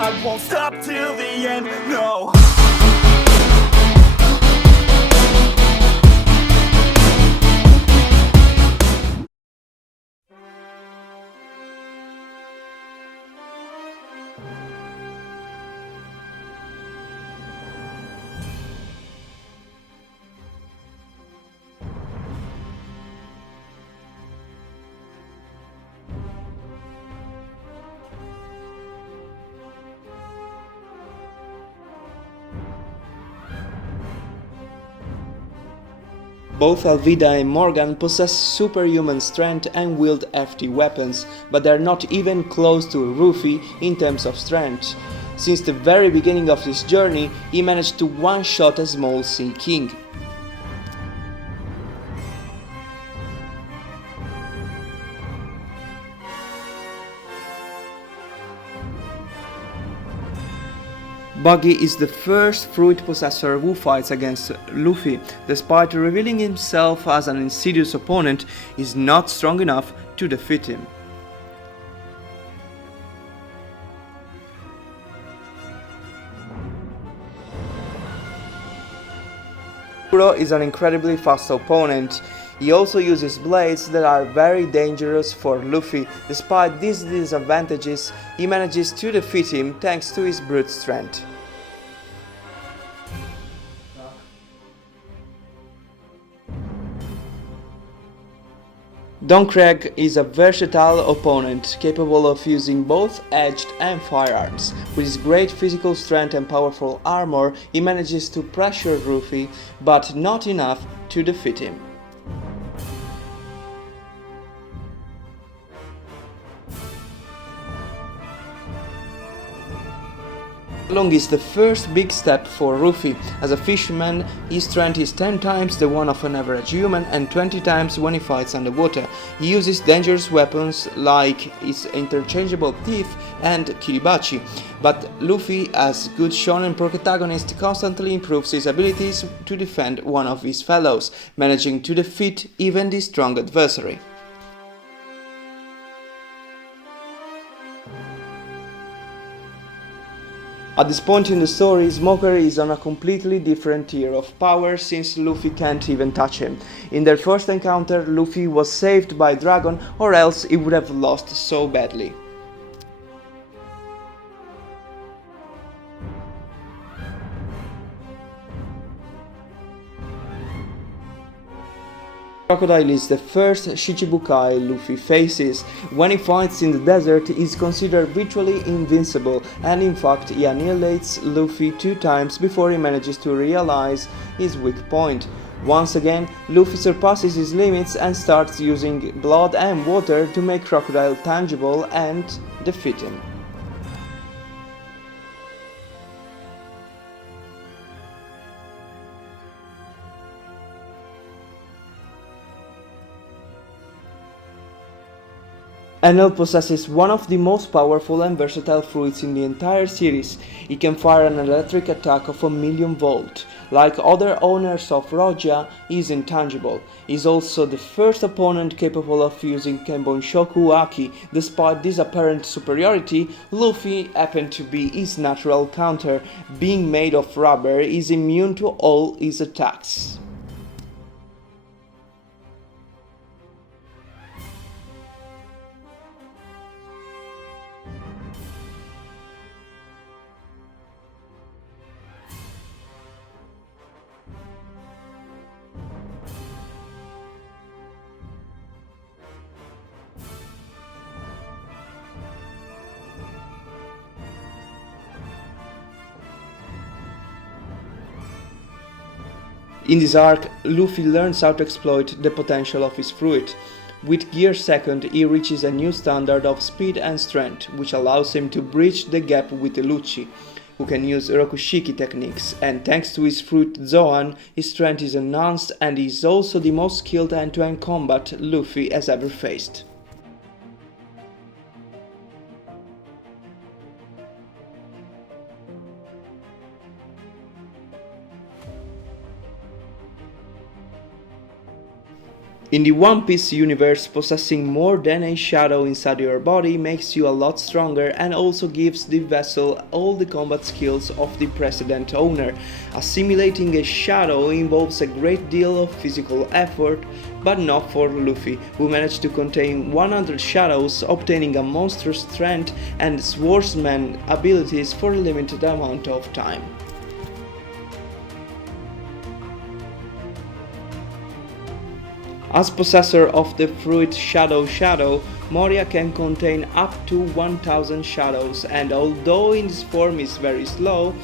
I won't stop till the end, no. Both ALVIDA and Morgan possess superhuman strength and wield hefty weapons, but they are not even close to Luffy in terms of strength. Since the very beginning of his journey, he managed to one-shot a small Sea King. Buggy is the first fruit possessor who fights against Luffy. Despite revealing himself as an insidious opponent, he is not strong enough to defeat him. Kuro is an incredibly fast opponent. He also uses blades that are very dangerous for Luffy. Despite these disadvantages, he manages to defeat him thanks to his brute strength. Don Craig is a versatile opponent, capable of using both edged and firearms. With his great physical strength and powerful armor, he manages to pressure Luffy, but not enough to defeat him. ARLONG is the first big step for Luffy. As a fisherman, his strength is 10 times the one of an average human and 20 times when he fights underwater. He uses dangerous weapons like his interchangeable teeth and Kiribachi, but Luffy, as good shonen protagonist, constantly improves his abilities to defend one of his fellows, managing to defeat even the strong adversary. At this point in the story, Smoker is on a completely different tier of power since Luffy can't even touch him. In their first encounter, Luffy was saved by Dragon, or else he would have lost so badly. Crocodile is the first Shichibukai Luffy faces. When he fights in the desert, he is considered virtually invincible, and in fact he annihilates Luffy 2 times before he manages to realize his weak point. Once again, Luffy surpasses his limits and starts using blood and water to make Crocodile tangible and defeat him. Enel possesses one of the most powerful and versatile fruits in the entire series. He can fire an electric attack of 1,000,000 volt. Like other owners of Roja, he is intangible. He is also the first opponent capable of using Kenbonshoku Haki. Despite this apparent superiority, Luffy happened to be his natural counter. Being made of rubber, he is immune to all his attacks. In this arc, Luffy learns how to exploit the potential of his fruit. With Gear 2nd, he reaches a new standard of speed and strength, which allows him to bridge the gap with LUCCI, who can use Rokushiki techniques, and thanks to his fruit Zoan, his strength is enhanced and he is also the most skilled hand-to-hand combat Luffy has ever faced. In the One Piece universe, possessing more than a shadow inside your body makes you a lot stronger and also gives the vessel all the combat skills of the precedent owner. Assimilating a shadow involves a great deal of physical effort, but not for Luffy, who managed to contain 100 shadows, obtaining a monstrous strength and swordsman abilities for a limited amount of time. As possessor of the fruit Shadow, Moria can contain up to 1000 shadows, and although in this form is very slow,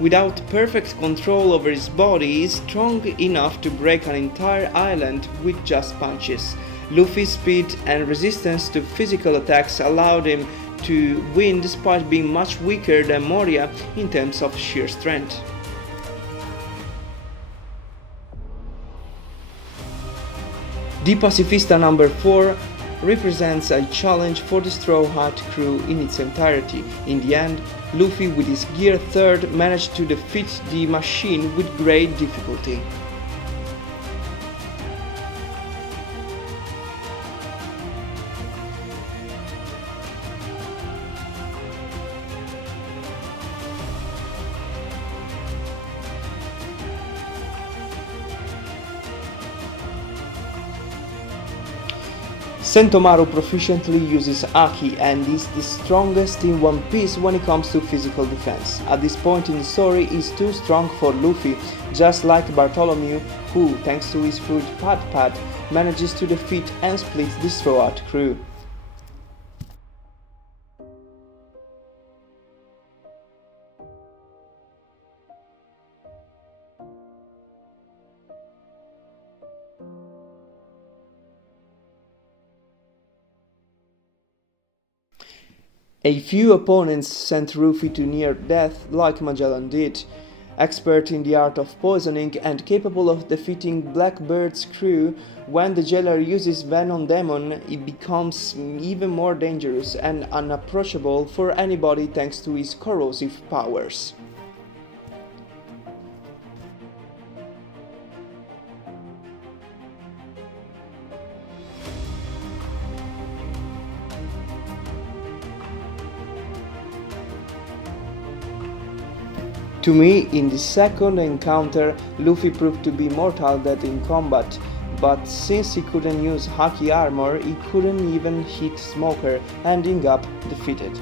without perfect control over his body is strong enough to break an entire island with just punches. Luffy's speed and resistance to physical attacks allowed him to win despite being much weaker than Moria in terms of sheer strength. The Pacifista number 4 represents a challenge for the Straw Hat crew in its entirety. In the end, Luffy with his Gear 3rd managed to defeat the machine with great difficulty. Sentomaru proficiently uses Haki and is the strongest in One Piece when it comes to physical defense. At this point in the story is too strong for Luffy, just like Bartholomew, who, thanks to his fruit Pad, manages to defeat and split the Straw Hat crew. A few opponents sent Luffy to near death like Magellan did. Expert in the art of poisoning and capable of defeating Blackbird's crew, when the jailer uses Venom Demon, it becomes even more dangerous and unapproachable for anybody thanks to his corrosive powers. To me, in the second encounter, Luffy proved to be more talented in combat, but since he couldn't use Haki armor, he couldn't even hit Smoker, ending up defeated.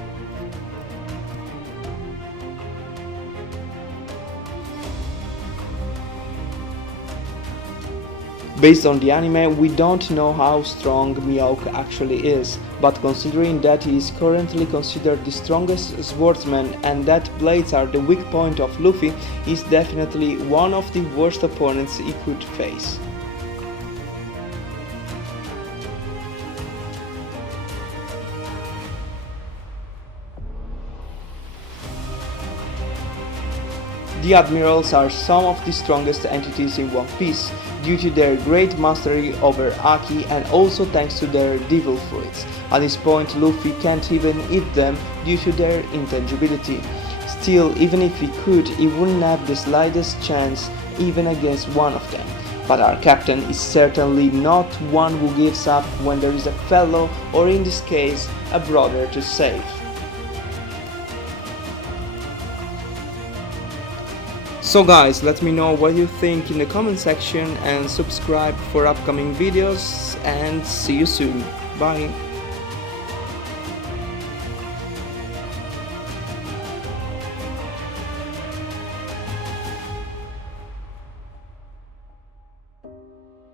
Based on the anime, we don't know how strong MIHAWK actually is, but considering that he is currently considered the strongest swordsman and that blades are the weak point of Luffy, he is definitely one of the worst opponents he could face. The Admirals are some of the strongest entities in One Piece, due to their great mastery over Haki and also thanks to their devil fruits. At this point, Luffy can't even eat them due to their intangibility. Still, even if he could, he wouldn't have the slightest chance even against one of them. But our captain is certainly not one who gives up when there is a fellow, or in this case, a brother to save. So guys, let me know what you think in the comment section and subscribe for upcoming videos, and see you soon. Bye!